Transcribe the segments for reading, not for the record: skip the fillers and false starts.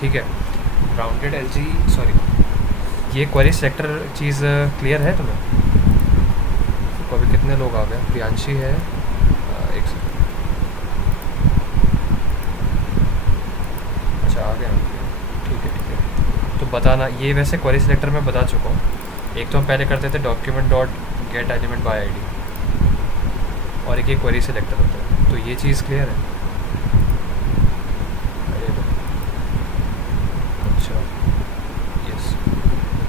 ठीक है। Rounded LG, sorry, ये क्वेरी सेलेक्टर चीज़ क्लियर है तुम्हें? तो अभी कितने लोग आ गए? प्रियांशी है, एक सेकंड, अच्छा आ गया, ठीक है ठीक है। तो बताना, ये वैसे क्वेरी सेलेक्टर में बता चुका हूँ। एक तो हम पहले करते थे document dot gate element by ID, और एक ये क्वेरी सेलेक्टर होता है। तो ये चीज़ क्लियर है? अरे अच्छा, यस,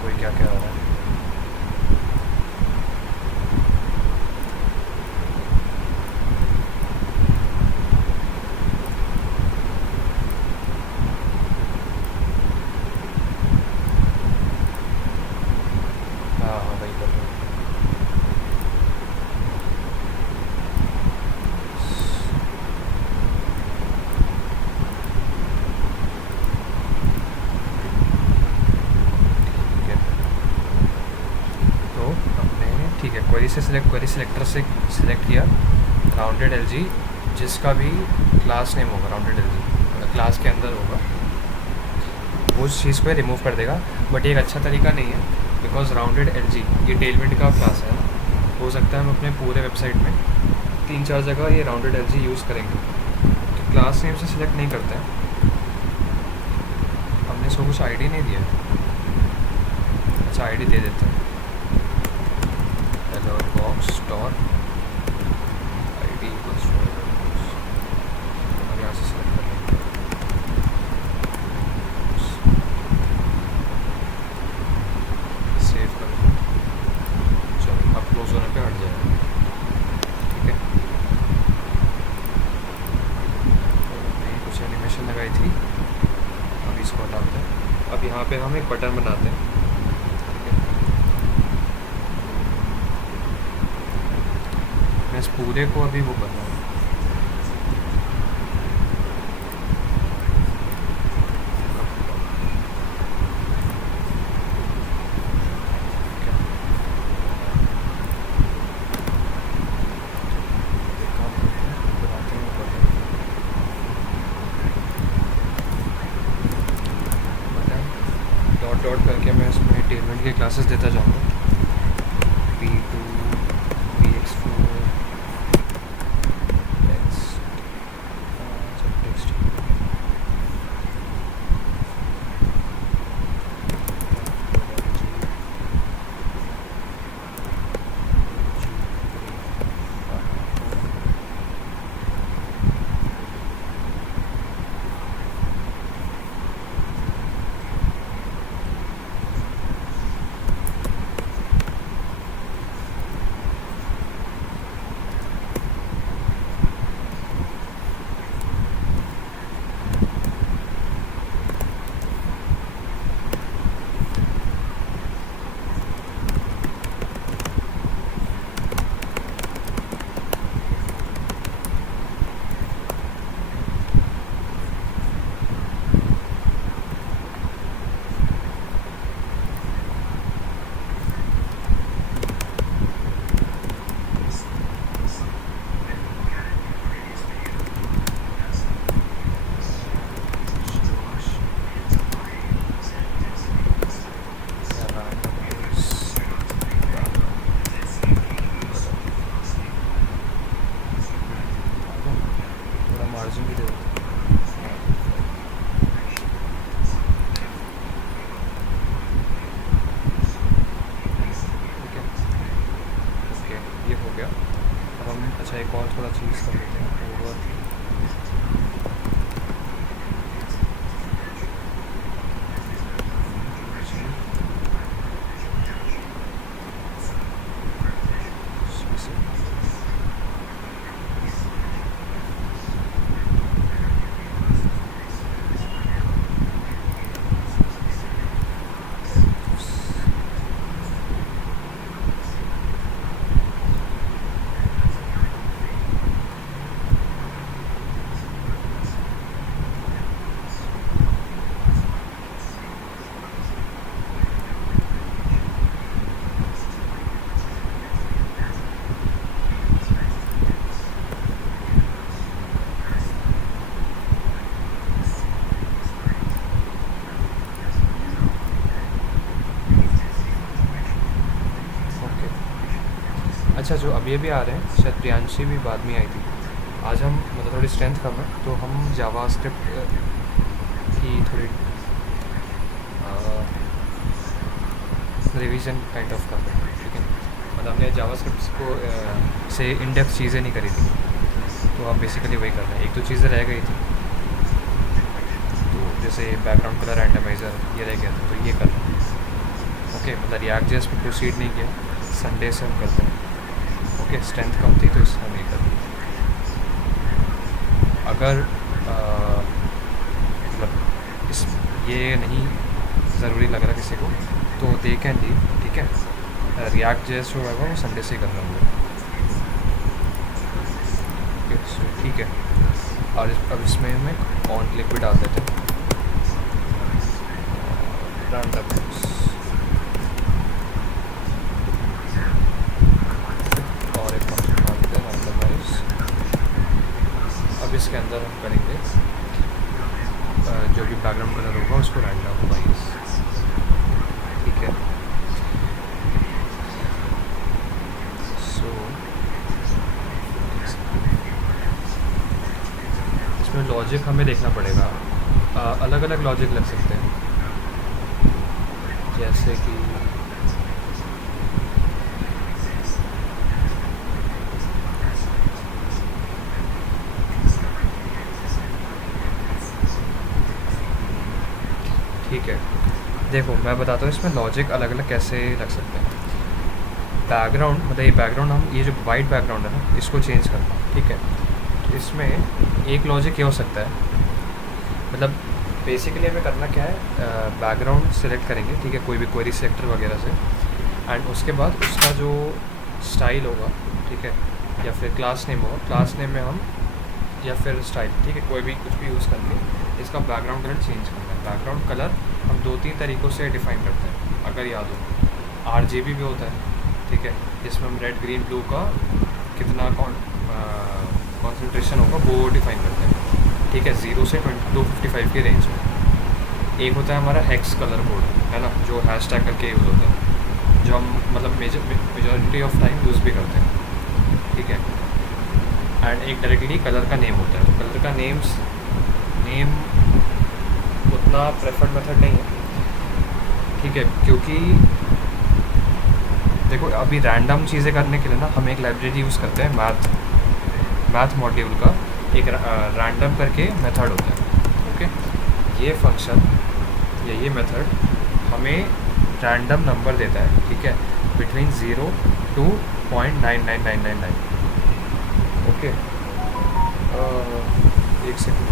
कोई क्या कह रहा है? हाँ हाँ, वही कर रहा हूँ। ठीक है, तो हमने, ठीक है, क्वेरी सेलेक्टर से सिलेक्ट किया राउंडेड एलजी, जिसका भी क्लास नेम होगा राउंडेड एलजी, क्लास के अंदर होगा, वो उस चीज़ को रिमूव कर देगा। बट ये एक अच्छा तरीका नहीं है, बिकॉज राउंडेड एलजी ये टेलमेंट का क्लास है ना। हो सकता है हम अपने पूरे वेबसाइट में 3-4 जगह ये राउंडेड एलजी यूज़ करेंगे, तो क्लास नेम से सिलेक्ट नहीं करते हैं। हमने इसको कुछ आईडी नहीं दिया है। अच्छा, आईडी दे देते हैं, hello box store ID equals to, और यहाँ से सिलेक्ट कर लेंगे, सेव कर दो। चलो, अब क्लोज होने पे हट जाएगा, ठीक है। तो हमने कुछ एनिमेशन लगाई थी, अब इसको हटाते हैं। अब यहाँ पे हम एक बटन बनाते हैं, ठीक है। मैं इस पूरे को अभी वो कर रहा हूँ, एक काम करते हैं, बनाते हैं बटन, डॉट डॉट करके मैं इसमें टेलमेंट के क्लासेस देता जाऊँगा, P2, PX4, टेक्स्ट, टेक्स्ट, थोड़ा मार्जिन भी दे देते हैं, ठीक है। ओके, ये हो गया। अब हम, अच्छा, एक और थोड़ा चीज़ कर लेते हैं, ओवर, अच्छा, जो अभी अभी आ रहे हैं, शायद प्रियांशी भी बाद में आई थी। आज हम मतलब थोड़ी स्ट्रेंथ कम है, तो हम जावास्क्रिप्ट की थोड़ी रिवीजन काइंड ऑफ कर रहे हैं, ठीक है। मतलब हमने जावास्क्रिप्ट को से इन डेप्थ चीज़ें नहीं करी थी, तो हम बेसिकली वही कर रहे हैं। एक दो चीज़ें रह गई थी, तो जैसे बैकग्राउंड कलर रैंडमाइज़र ये रह गया था, तो ये कर रहे हैं। ओके, मतलब रिएक्ट जेएस पे प्रोसीड नहीं किया, संडे से हम करते हैं। ओके, स्ट्रेंथ कम थी तो इससे हम ये कर रहे हैं। अगर मतलब इस ये नहीं ज़रूरी लग रहा किसी को, तो दे कैन लीव, ठीक है। रिएक्ट जेएस जो होगा वो संडे से ही करना होगा। ओके, सो ठीक है। और अब इसमें हमें ऑन लिक्विड डाल देते हैं, रैंडम और एक फंक्शन डाल देते हैं रैंडमाइज। अब इसके अंदर हम करेंगे जो भी बैकग्राउंड कलर होगा उसको रैंडमाइज, ठीक है। सो इसमें लॉजिक हमें देखना पड़ेगा, अलग अलग लॉजिक लग सकते हैं, जैसे कि ठीक है। देखो मैं बताता हूँ इसमें लॉजिक अलग अलग कैसे लग सकते हैं। बैकग्राउंड मतलब ये बैकग्राउंड, हम ये जो वाइट बैकग्राउंड है ना, इसको चेंज करना, ठीक है। तो इसमें एक लॉजिक ये हो सकता है, मतलब बेसिकली हमें करना क्या है, बैकग्राउंड सेलेक्ट करेंगे, ठीक है, कोई भी क्वेरी सेलेक्टर वगैरह से, एंड उसके बाद उसका जो स्टाइल होगा, ठीक है, या फिर क्लास नेम होगा, क्लास नेम में हम या फिर स्टाइल, ठीक है, कोई भी कुछ भी यूज़ करके इसका बैकग्राउंड कलर चेंज करना है। बैकग्राउंड कलर हम 2-3 तरीक़ों से डिफ़ाइन करते हैं, अगर याद हो। RGB भी होता है, ठीक है, जिसमें हम रेड ग्रीन ब्लू का कितना कॉन्सेंट्रेशन होगा वो डिफ़ाइन करते हैं, ठीक है, 0 से 255 की रेंज में। एक होता है हमारा हेक्स कलर कोड, है ना, जो हैशटैग करके यूज़ होता है, जो हम मतलब मेजॉरिटी ऑफ टाइम यूज़ भी करते हैं, ठीक है। एंड एक डायरेक्टली कलर का नेम होता है, तो कलर का नेम उतना प्रेफर्ड मेथड नहीं है, ठीक है, क्योंकि देखो अभी रैंडम चीज़ें करने के लिए ना हम एक लाइब्रेरी यूज़ करते हैं, मैथ मॉड्यूल का एक रैंडम करके मेथड होता है। ओके, ये फंक्शन या ये मेथड हमें रैंडम नंबर देता है, ठीक है, बिटवीन 0 to 0.99999। ओके, एक सेकंड।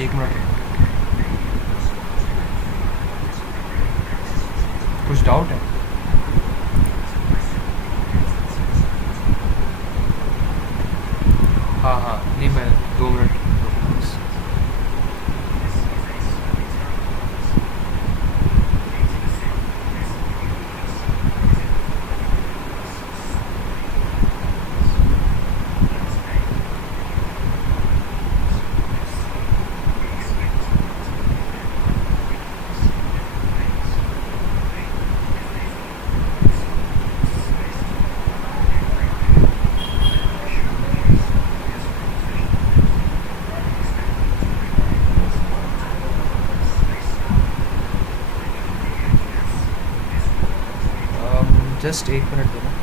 एक मिनट, कुछ डाउट है? हाँ, नहीं मैं 2 मिनट जस्ट 1 मिनट देना।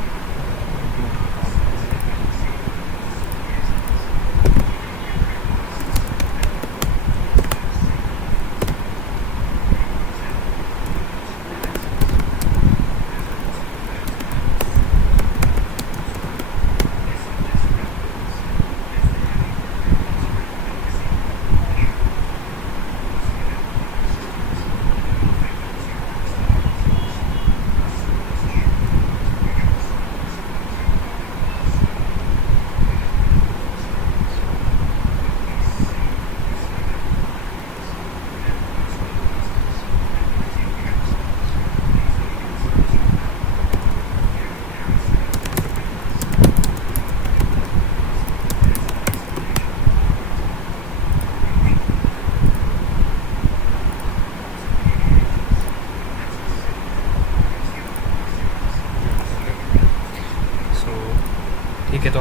ठीक है, तो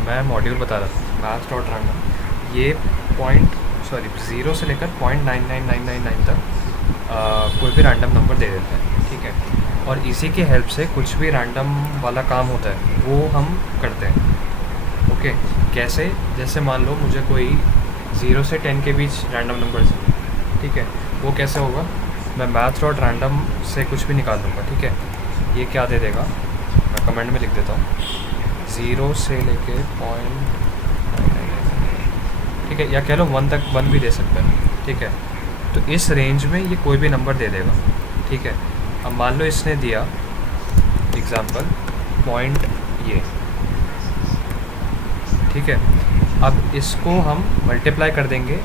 मैं मॉड्यूल बता रहा था मैथ डॉट रैंडम। ये ज़ीरो से लेकर 0.99999 तक कोई भी रैंडम नंबर दे देता है, ठीक है। और इसी की हेल्प से कुछ भी रैंडम वाला काम होता है वो हम करते हैं। ओके, कैसे? जैसे मान लो मुझे कोई 0 से 10 के बीच रैंडम नंबर चाहिए, ठीक है। वो कैसे होगा? मैं मैथ डॉट रैंडम से कुछ भी निकाल लूँगा, ठीक है। ये क्या दे देगा, मैं कमेंट में लिख देता हूँ, 0 से लेके 0.999, ठीक है, या कह लो 1 तक, 1 भी दे सकते हैं, ठीक है। तो इस रेंज में ये कोई भी नंबर दे देगा, ठीक है। अब मान लो इसने दिया एग्ज़ाम्पल पॉइंट ये, ठीक है। अब इसको हम मल्टीप्लाई कर देंगे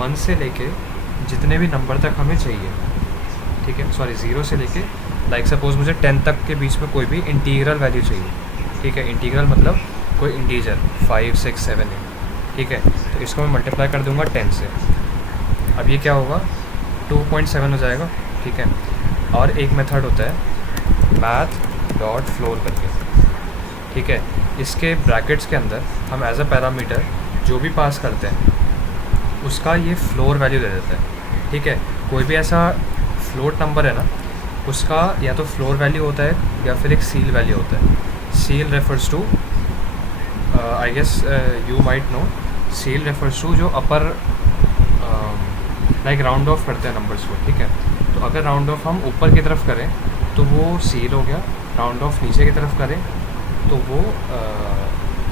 1 से लेके जितने भी नंबर तक हमें चाहिए, ठीक है। सॉरी, 0 से लेके लाइक सपोज़ मुझे 10 तक के बीच में कोई भी इंटीग्रल वैल्यू चाहिए, ठीक है। इंटीग्रल मतलब कोई इंटीजर 5 6 7 8, ठीक है। तो इसको मैं मल्टीप्लाई कर दूंगा 10 से। अब ये क्या होगा, 2.7 हो जाएगा, ठीक है। और एक मेथड होता है मैथ डॉट फ्लोर करके, ठीक है। इसके ब्रैकेट्स के अंदर हम एज अ पैरामीटर जो भी पास करते हैं उसका ये फ्लोर वैल्यू दे देता है, ठीक है। कोई भी ऐसा फ्लोट नंबर है ना, उसका या तो फ्लोर वैल्यू होता है या फिर एक सील वैल्यू होता है। Ceil refers to, I guess you might know, ceil refers to जो अपर लाइक राउंड ऑफ करते हैं नंबर्स को, ठीक है। तो अगर राउंड ऑफ हम ऊपर की तरफ करें तो वो सील हो गया, राउंड ऑफ नीचे की तरफ करें तो वो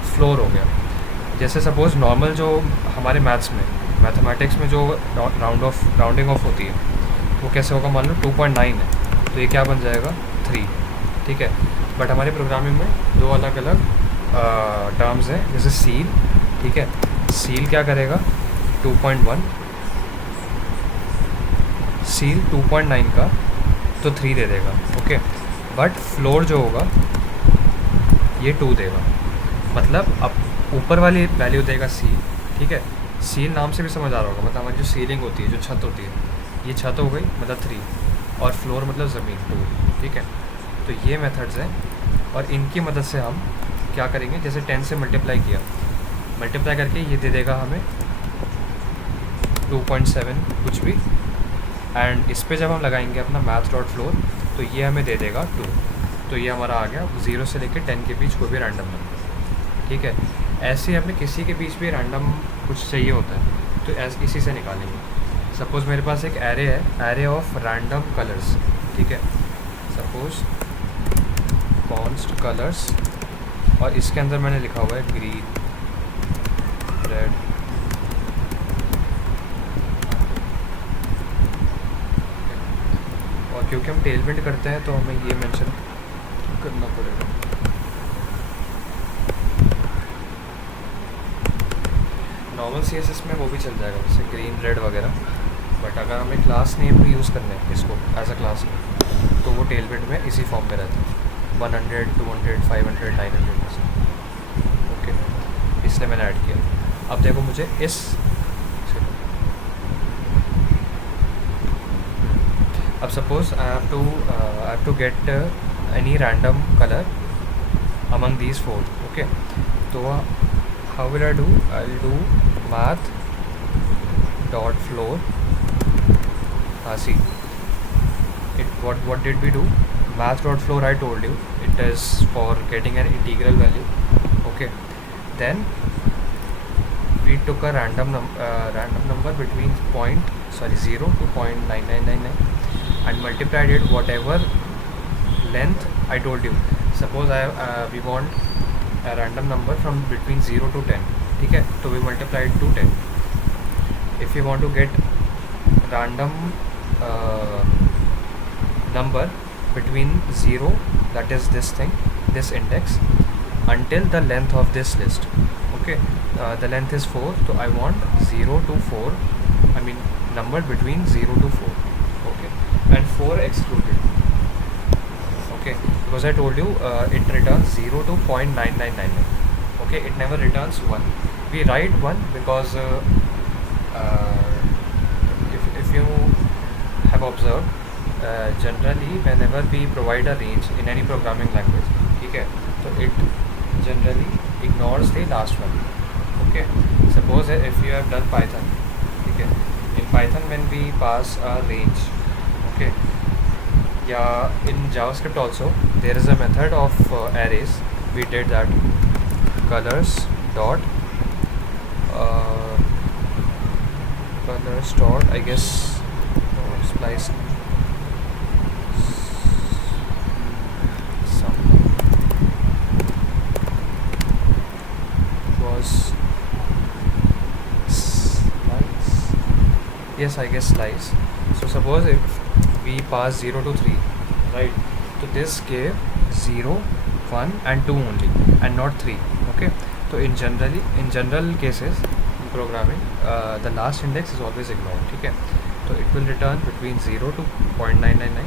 फ्लोर हो गया। जैसे सपोज़ नॉर्मल जो हमारे मैथमेटिक्स में जो राउंडिंग ऑफ होती है वो कैसे होगा, मान लो 2.9 है तो ये क्या बन जाएगा 3, ठीक है। बट हमारे प्रोग्रामिंग में 2 अलग अलग टर्म्स हैं, जैसे सील, ठीक है। सील क्या करेगा 2.1, सील 2.9 का तो 3 दे देगा, ओके। बट फ्लोर जो होगा ये 2 देगा, मतलब अब ऊपर वाली वैल्यू देगा सील, ठीक है। सील नाम से भी समझ आ रहा होगा, मतलब हमारी जो सीलिंग होती है, जो छत होती है, ये छत हो गई मतलब 3, और फ्लोर मतलब ज़मीन 2, ठीक है। तो ये मेथड्स हैं और इनकी मदद से हम क्या करेंगे, जैसे 10 से मल्टीप्लाई किया, मल्टीप्लाई करके ये दे देगा हमें 2.7 कुछ भी, एंड इस पे जब हम लगाएंगे अपना मैथ डॉट फ्लोर तो ये हमें दे देगा 2। तो ये हमारा आ गया 0 से लेकर 10 के बीच कोई भी रैंडम नंबर, ठीक है। ऐसे ही हमें किसी के बीच भी रैंडम कुछ चाहिए होता है तो इसी से निकालेंगे। सपोज़ मेरे पास एक एरे है, एरे ऑफ रैंडम कलर्स, ठीक है। सपोज़ कॉन्स्ट कलर्स, और इसके अंदर मैंने लिखा हुआ है ग्रीन, रेड, और क्योंकि हम टेल बिल्ड करते हैं तो हमें ये मेंशन करना पड़ेगा। नॉर्मल CSS में वो भी चल जाएगा, जैसे ग्रीन रेड वगैरह, बट अगर हमें क्लास नेम भी यूज़ करना है इसको एज अ क्लास नेम तो वो टेल बिल्ड में इसी फॉर्म में रहता है, 100 200 500 900, ओके। इसलिए मैंने ऐड किया। अब देखो मुझे इस अब suppose I have to get any random colour among these 4, okay। तो how will I do? I'll do math dot floor, see it, what did we do, math.floor I told you it is for getting an integral value. Okay, then we took a random number between 0 to 0.9999 and multiplied it whatever length I told you. Suppose we want a random number from between 0 to 10. ठीक है, तो we multiplied to 10. If you want to get random number between 0, that is this thing, this index, until the length of this list. Okay, the length is 4, so I want 0 to 4, I mean number between 0 to 4. Okay, and 4 excluded. Okay, because I told you it returns 0 to 0.9999. Okay, it never returns 1. We write 1 because if you have observed, generally whenever we provide a range in any programming language, okay, so it generally ignores the last one. Okay, suppose if you have done Python, okay, in Python when we pass a range, okay, yeah, in JavaScript also there is a method of arrays. We did that colors dot I guess splice something was slice, yes, I guess slice. So suppose if we pass 0 to 3, right, so this gave 0, 1 and 2 only and not 3. Okay, so in general cases in programming, the last index is always ignored. Okay, so it will return between 0 to 0.999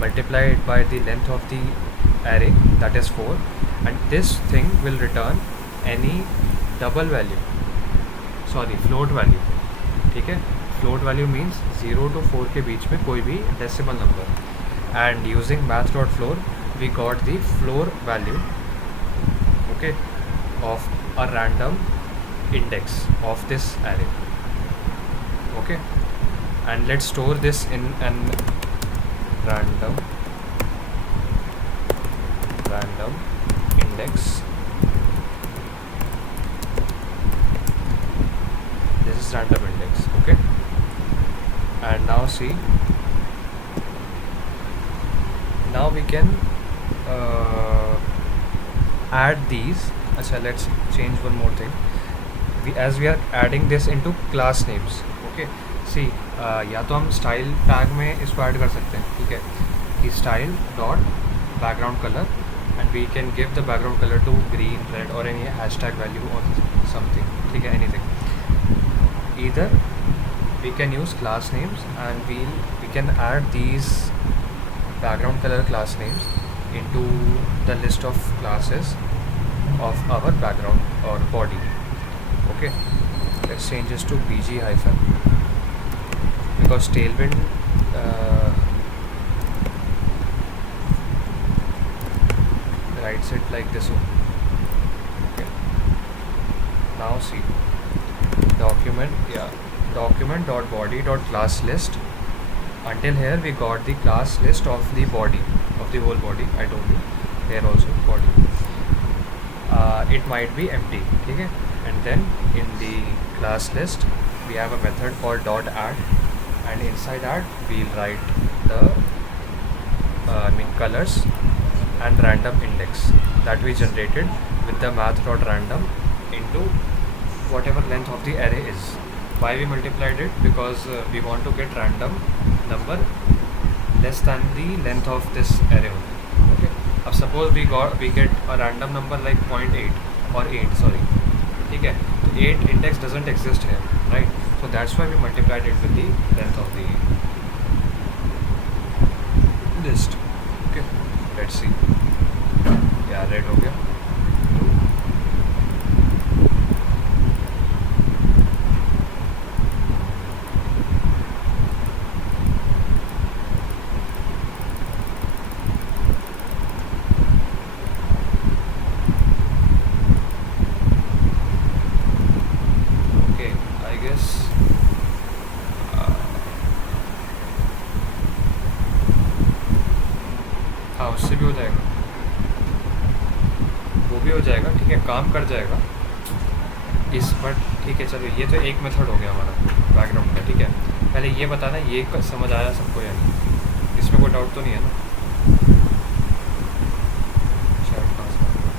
multiplied by the length of the array, that is 4, and this thing will return any float value. ठीक है, float value means 0 to 4 के बीच में कोई भी decimal number, and using math.floor we got the floor value, okay, of a random index of this array. Okay, and let's store this in an random index. This is random index. Okay, and now see, now we can add these. Achha, let's change one more thing. As we are adding this into class names. Okay, see, या तो हम style tag में इसको add कर सकते हैं. ठीक है, कि style dot background colour, and we can give the background colour to green, red और एनी हैशटैग वैल्यू और समथिंग. ठीक है, anything. Either we can use class names and we can add these background color class names into the list of classes of our background or body. Okay, let's change this to bg hyphen, because Tailwind writes it like this one. Okay, now see, document.body.class list. Until here we got the class list of the body, of the whole body. I told you here also body. It might be empty. Okay, and then in the class list we have a method called .add, and inside that we'll write the colors and random index that we generated with the math.random into whatever length of the array is. Why we multiplied it? Because we want to get random number less than the length of this array. Okay, अब suppose we get a random number like 0.8 or 8, sorry. ठीक है, तो 8 index doesn't exist here, right? So that's why we multiplied it with the length of the list. Okay, let's see. Yeah, red हो गया. भी हो जाएगा, ठीक है, काम कर जाएगा इस पर। ठीक है चलो, ये तो एक मेथड हो गया हमारा बैकग्राउंड का, ठीक है। पहले ये बताना ये समझ आया सबको या नहीं, इसमें कोई डाउट तो नहीं है ना? शायद कहाँ से आ गया।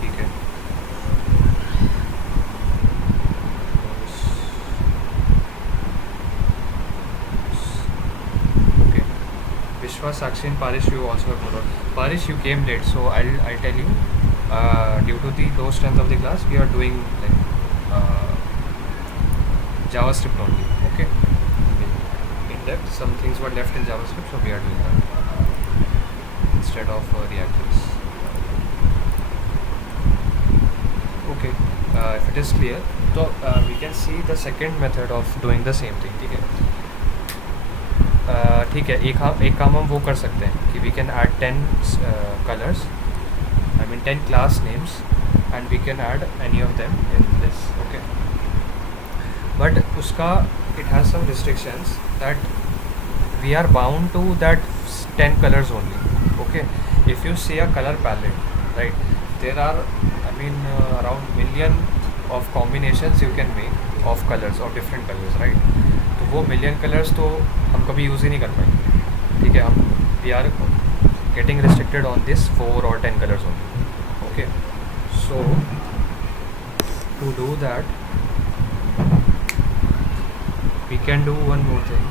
ठीक है, okay. Vishwa, Sakshi and Parish, you also have more. Parish, you came late, so I'll tell you. Due to the low strength of the class, we are doing like JavaScript only. Okay. In depth, some things were left in JavaScript, so we are doing that instead of React.js. Okay. If it is clear, so we can see the second method of doing the same thing. ठीक है. ठीक है, एक काम हम वो कर सकते हैं कि we can add 10 colours, I mean 10 class names, and we can add any of them in this, okay. But उसका it has some restrictions that we are bound to that 10 colours only, okay. If you see a colour palette, right, there are I mean around million of combinations you can make of colours, of different colours, right. तो वो million colours तो हम कभी use ही नहीं कर पाएंगे, ठीक है। हम we are getting restricted on this 4 or 10 colours only, okay. So to do that we can do one more thing.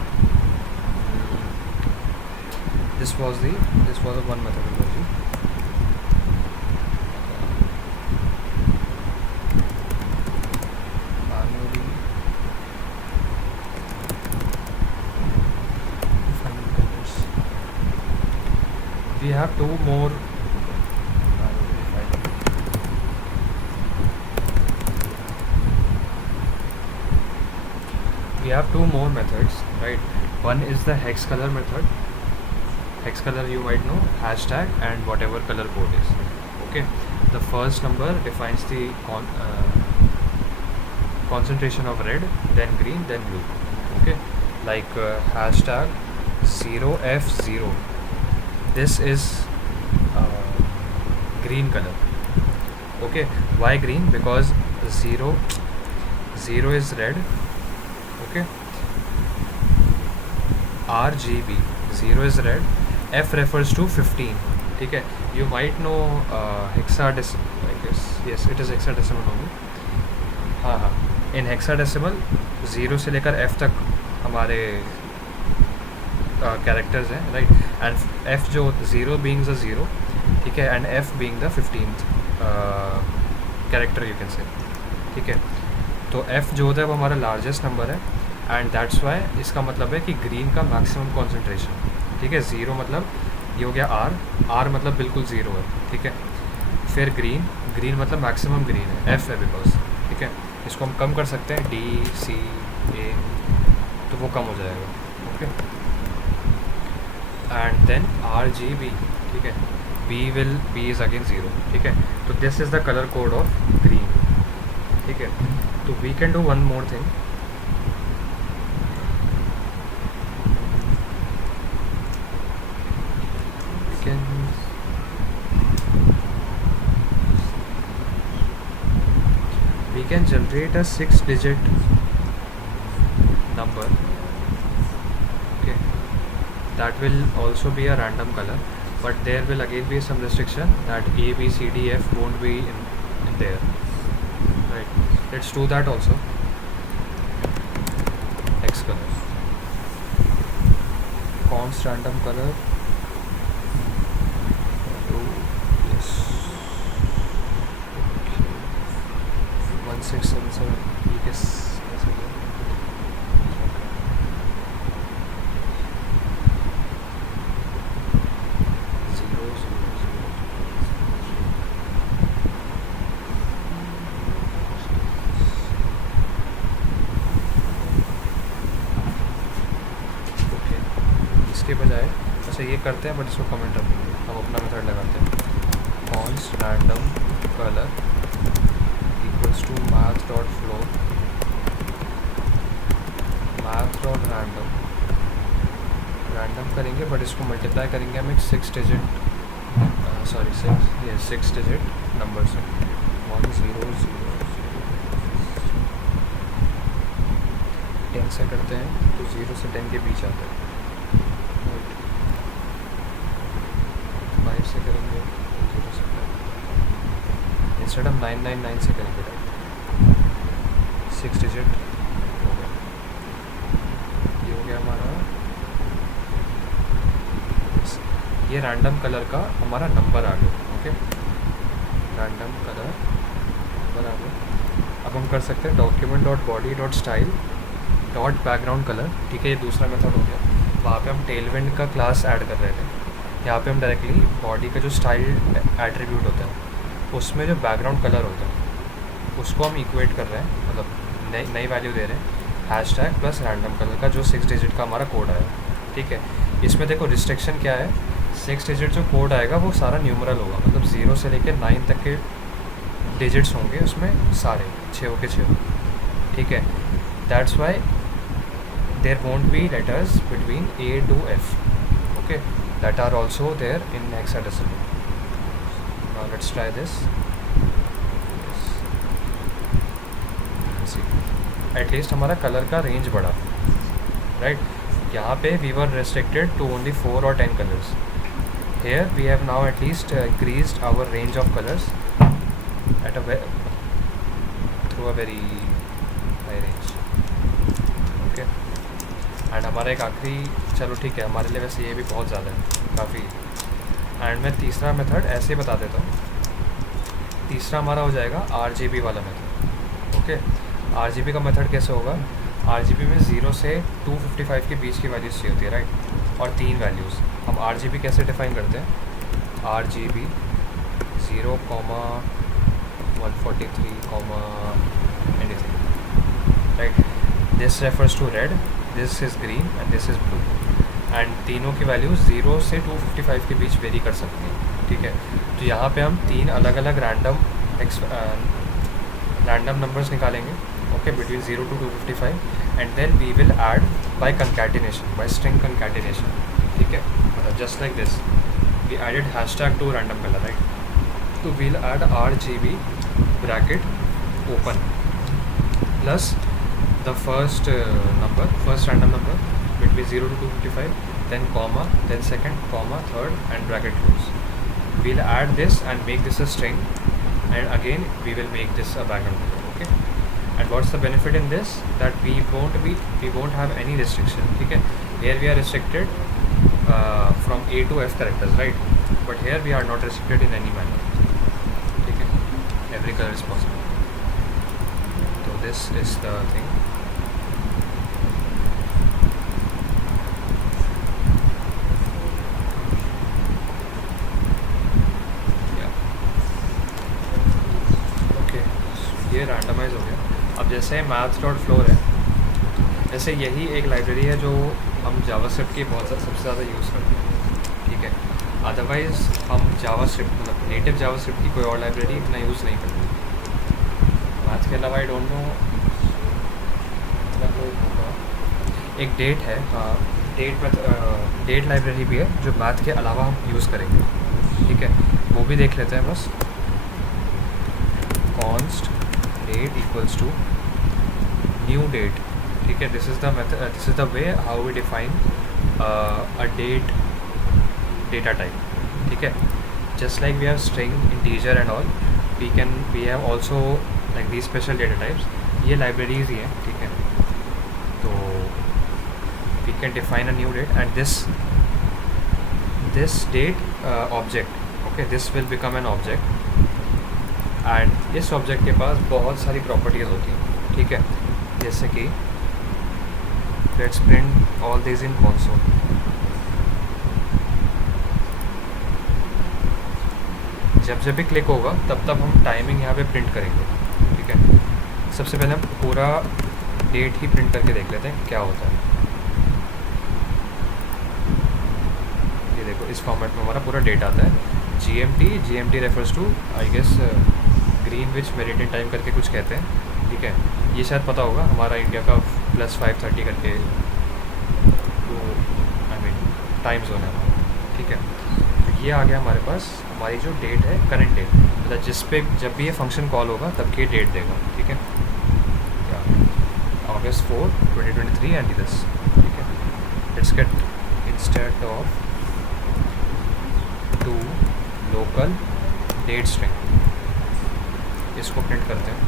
This was a one methodology. Manually defining colors. We have two more manually defining. We have two more methods, right? One is the hex color method. Hex color you might know, hashtag and whatever color code is, okay. The first number defines the concentration of red, then green, then blue, okay. Like hashtag 0F0, this is green color, okay. Why green? Because 0 is red, okay. RGB, 0 is red, F refers to 15, ठीक है. You might know hexadecimal, I guess. Yes, it is hexadecimal only. हाँ, in hexadecimal 0 से लेकर F तक हमारे characters हैं, right. And F जो 0 being the 0, ठीक है, and F being the 15th character you can say, ठीक है. तो F जो होता है वो हमारा लार्जेस्ट नंबर है, एंड दैट्स वाई इसका मतलब है कि ग्रीन का मैक्सिमम कॉन्सेंट्रेशन, ठीक है. 0 मतलब ये हो गया R मतलब बिल्कुल 0 है, ठीक है. फिर ग्रीन मतलब मैक्सिमम ग्रीन है, F है बिकॉज, ठीक है. इसको हम कम कर सकते हैं D, C, A, तो वो कम हो जाएगा, ओके. एंड देन RGB, ठीक है. B इज़ अगेन 0, ठीक है. तो this is the colour code of green, ठीक है. तो we can do one more thing. We can generate a 6-digit number, okay. That will also be a random color, but there will again be some restriction that A, B, C, D, F won't be in there, right. Let's do that also. X color, const random color, yes, okay. 1677, yes, इसके बजाय अच्छा ये करते हैं, but इसको comment रखेंगे, हम अपना मेथड लगाते हैं. Const random colour equals to math.flow, math.random करेंगे, बट इसको मल्टीप्लाई करेंगे हम एक 6-digit सॉरी 6, ये 6 डिजिट नंबर से 1 0 0 10 से करते हैं तो 0 से 10 के बीच आता है, 5 से करेंगे तो 0 से 10, इंस्टेड हम 999 से करेंगे राइट, 6 डिजिट हो गया, ये हो गया हमारा, ये रैंडम कलर का हमारा नंबर आ गया। ओके, रैंडम कलर नंबर आ गया। अब हम कर सकते हैं document dot body dot style dot background colour, ठीक है, ये दूसरा मेथड हो गया। वहाँ पे हम टेलविंड का क्लास ऐड कर रहे थे, यहाँ पे हम डायरेक्टली बॉडी का जो स्टाइल एट्रीब्यूट होता है उसमें जो बैकग्राउंड कलर होता है उसको हम इक्वेट कर रहे हैं, मतलब नई वैल्यू दे रहे हैं, हैशटैग प्लस रैंडम कलर का जो 6 डिजिट का हमारा कोड आया, ठीक है। इसमें देखो रिस्ट्रिक्शन क्या है, 6 डिजिट जो कोड आएगा वो सारा न्यूमरल होगा, मतलब 0 से लेकर 9 तक के डिजिट्स होंगे उसमें सारे 6 के 6, ठीक है। That's why there won't be letters between A to F, okay, that are also there in hexadecimal. Now let's try this. See, at least हमारा कलर का रेंज बढ़ा, राइट। यहाँ पे we were restricted to only 4 or 10 colors. Here we have now at least increased our range of colors at a through a very high range. Okay. And हमारा एक आखिरी, चलो ठीक है, हमारे लिए वैसे ये भी बहुत ज़्यादा है काफ़ी। एंड मैं तीसरा मेथड ऐसे बता देता हूँ। तीसरा हमारा हो जाएगा RGB वाला मेथड। ओके, RGB का मेथड कैसे होगा, RGB में 0 से 255 के बीच की वैल्यूज़ चाहिए होती है, राइट, और 3 वैल्यूज़। हम RGB कैसे डिफ़ाइन करते हैं, RGB 0, 143, anything, right. This refers to red, this is green and this is blue, and तीनों की वैल्यू 0 से 255 के बीच वेरी कर सकती हैं, ठीक है। तो यहाँ पे हम 3 अलग अलग रैंडम नंबर्स निकालेंगे, okay, between 0 to 255, and then we will add by concatenation, by string concatenation, ठीक है। मतलब just like this we added hashtag to random colour, right, तो we'll add RGB bracket open plus the first random number between 0 to 255, then comma, then second comma, third, and bracket close. We'll add this and make this a string, and again we will make this a background color, okay. And what's the benefit in this, that we won't have any restriction, ठीक है। Here we are restricted from A to F characters, right, but here we are not restricted in any manner, ठीक है, every color is possible. So this is the thing. ये randomise हो गया। अब जैसे maths.floor है, जैसे यही एक लाइब्रेरी है जो हम जावास्क्रिप्ट की बहुत सबसे ज़्यादा यूज़ करते हैं, ठीक है। अदरवाइज़ हम जावास्क्रिप्ट, मतलब नेटिव जावास्क्रिप्ट की कोई और लाइब्रेरी इतना यूज़ नहीं करते। मैथ्स के अलावा आई डोंट नो, एक डेट है, डेट लाइब्रेरी भी है जो मैथ के अलावा हम यूज़ करेंगे, ठीक है, वो भी देख लेते हैं बस। const date equals to new date, ठीक है। this is the way how we define a data type, ठीक है। just like we have string, integer and all, we have also like these special data types, ये libraries ही हैं, ठीक है। तो we can define a new date and this date object, okay, this will become an object, and इस object के पास बहुत सारी properties होती हैं, ठीक है, जैसे कि let's print all this in console. जब भी क्लिक होगा तब हम टाइमिंग यहाँ पे प्रिंट करेंगे, ठीक है। सबसे पहले हम पूरा डेट ही प्रिंट करके देख लेते हैं क्या होता है। ये देखो, इस फॉर्मेट में हमारा पूरा डेट आता है, GMT refers to I guess Greenwich meridian time करके कुछ कहते हैं, ठीक है। ये शायद पता होगा, हमारा इंडिया का +5:30 करके तो टाइम जोन है हमारा, ठीक है। तो ये आ गया हमारे पास हमारी जो डेट है करंट डेट, मतलब जिस पे जब भी ये फंक्शन कॉल होगा तब की डेट देगा, ठीक है। August 4, 2023 एंड दिस, ठीक है। Let's get instead of to local date string, इसको प्रिंट करते हैं।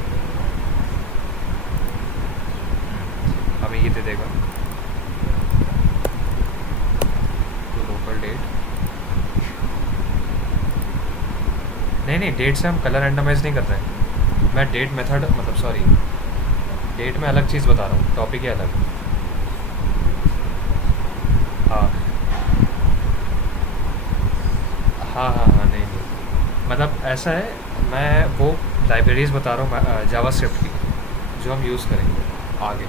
हमें ये दे देगा टू लोकल डेट, नहीं डेट से हम कलर रैंडमाइज नहीं कर रहे हैं, मैं डेट मेथड मतलब सॉरी डेट में अलग चीज़ बता रहा हूँ, टॉपिक ही अलग। हाँ नहीं मतलब ऐसा है, मैं वो लाइब्रेरीज़ बता रहा हूँ जावास्क्रिप्ट की जो हम यूज़ करेंगे आगे।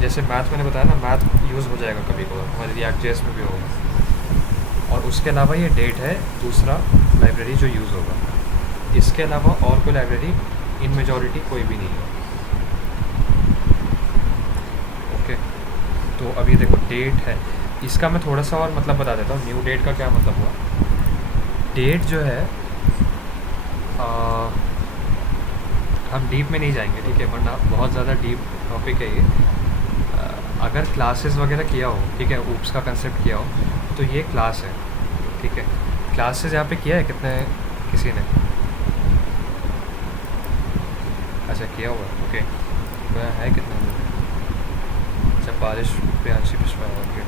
जैसे मैथ मैंने बताया ना, मैथ यूज़ हो जाएगा कभी को हमारे रिएक्ट.जेएस में भी होगा। और उसके अलावा ये डेट है दूसरा लाइब्रेरी जो यूज़ होगा, इसके अलावा और कोई लाइब्रेरी इन मेजॉरिटी कोई भी नहीं है, ओके। तो अभी देखो डेट है, इसका मैं थोड़ा सा और मतलब बता देता हूँ। न्यू डेट का क्या मतलब हुआ, डेट जो है हम डीप में नहीं जाएंगे, ठीक है, वरना बहुत ज़्यादा डीप टॉपिक है ये। अगर क्लासेस वगैरह किया हो, ठीक है, ऊप्स का कंसेप्ट किया हो, तो ये क्लास है, ठीक है। क्लासेस यहाँ पे किया है कितने किसी ने, अच्छा किया हुआ, ओके। वह है कितने, अच्छा बारिश पे आंशी पिछवा, ओके।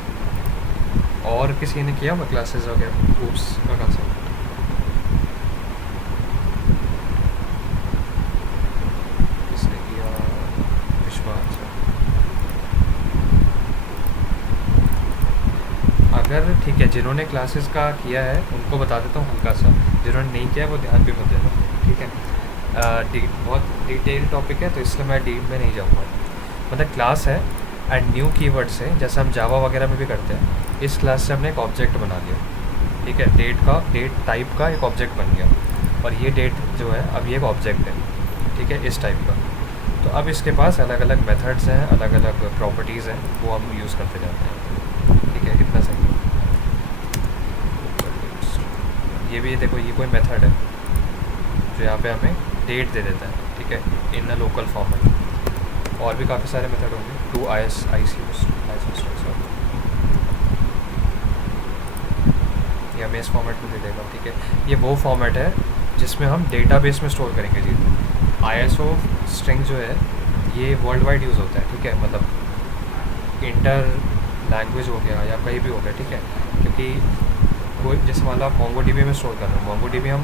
और किसी ने किया हुआ क्लासेस वगैरह ऊप्स का कंसेप्ट, किसने किया, पिछवा, अच्छा। अगर ठीक है, जिन्होंने क्लासेस का किया है उनको बता देता हूँ हल्का सा, जिन्होंने नहीं किया है वो ध्यान भी मत देना, ठीक है। बहुत डिटेल टॉपिक है तो इसलिए मैं डीप में नहीं जाऊँगा। मतलब क्लास है एंड न्यू कीवर्ड से, जैसे हम जावा वगैरह में भी करते हैं, इस क्लास से हमने एक ऑब्जेक्ट बना लिया, ठीक है। डेट टाइप का एक ऑब्जेक्ट बन गया, और ये डेट जो है अब ये एक ऑब्जेक्ट है, ठीक है, इस टाइप का। तो अब इसके पास अलग अलग मेथड्स हैं, अलग अलग प्रॉपर्टीज़ हैं, वो हम यूज़ करते जाते हैं, ठीक है। कितना सही है, ये भी देखो, ये कोई मेथड है जो यहाँ पे हमें डेट दे देता है, ठीक है, इन अ लोकल फॉर्मेट। और भी काफ़ी सारे मेथड होंगे, टू ये हमें इस फॉर्मेट में दे देगा, ठीक है। ये वो फॉर्मेट है जिसमें हम डेटाबेस में स्टोर करेंगे चीज़ें। ISO स्ट्रिंग जो है ये वर्ल्ड वाइड यूज़ होता है, ठीक है, मतलब इंटर लैंग्वेज हो गया या कहीं भी हो गया, ठीक है। क्योंकि कोई जैसे मान लो आप MongoDB में स्टोर कर रहे हो, MongoDB हम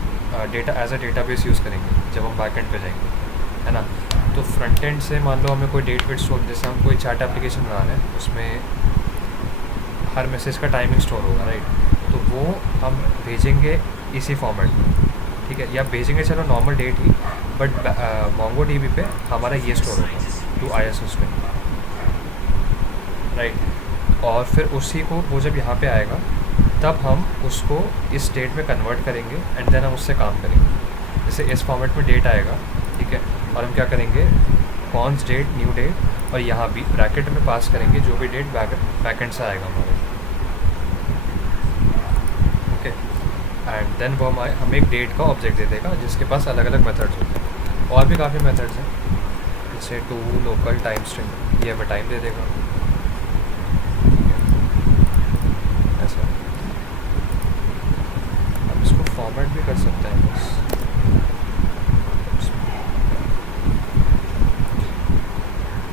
data as a database use करेंगे जब हम बैकएंड पे जाएंगे, है ना। तो फ्रंट एंड से मान लो हमें कोई डेट वेट स्टोर, जैसे हम कोई चैट एप्लीकेशन बना रहे हैं, उसमें हर मैसेज का टाइमिंग स्टोर होगा, राइट। तो वो हम भेजेंगे इसी फॉर्मेट में, ठीक है, या भेजेंगे चलो नॉर्मल डेट ही, बट MongoDB पे हमारा ये स्टोर होगा टू ISO स्ट्रिंग, राइट। और फिर उसी को वो जब यहाँ पे आएगा तब हम उसको इस डेट में कन्वर्ट करेंगे एंड देन हम उससे काम करेंगे। जैसे इस फॉर्मेट में डेट आएगा, ठीक है, और हम क्या करेंगे, कॉन्स डेट न्यू डेट, और यहाँ भी ब्रैकेट में पास करेंगे जो भी डेट बैकएंड से आएगा हमारे, ओके। एंड देन वो हमें एक डेट का ऑब्जेक्ट दे देगा जिसके पास अलग अलग मेथड्स होते हैं। और भी काफ़ी मेथड्स हैं, जैसे टू लोकल टाइम स्ट्रिंग, ये हमें टाइम दे देगा, ऐसा। अब इसको फॉर्मेट भी कर सकते हैं बस,